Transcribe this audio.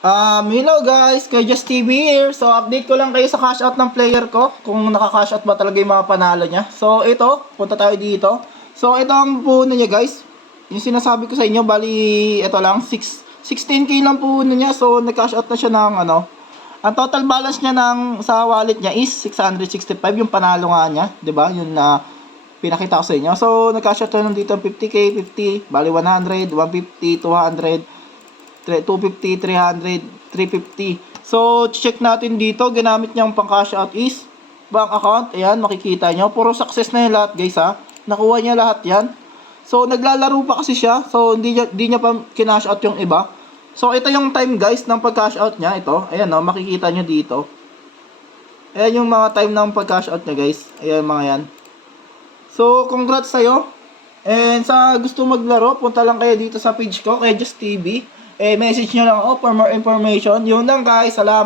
Hello guys, kay Just TV here. So, update ko lang kayo sa cash out ng player ko. Kung naka-cash out ba talaga yung mga panalo niya. So, ito, punta tayo dito. So, ito ang puno niya guys. Yung sinasabi ko sa inyo, bali, ito lang, 16k lang puno niya. So, nag-cash out na siya ng ano. Ang total balance niya sa wallet niya is 665, yung panalo nga niya. 'Di ba? Yun na pinakita ko sa inyo. So, nag-cash out na dito 50k, 50, bali 100, 150, 200. 250, 300, 350. So, check natin dito. Ginamit niyang pang cash out is bank account. Ayan, makikita nyo. Puro success na yung lahat, guys, ha. Nakuha niya lahat yan. So, naglalaro pa kasi siya. So, di niya pa kinash out yung iba. So, ito yung time, guys, ng pag-cash out niya. Ito. Ayan, no. Makikita nyo dito. Ayan yung mga time ng pag-cash out niya, guys. Ayan, mga yan. So, congrats sa'yo. And sa gusto maglaro, punta lang kayo dito sa page ko, kay Just TV. Message nyo lang ako for more information. Yun lang guys, salamat.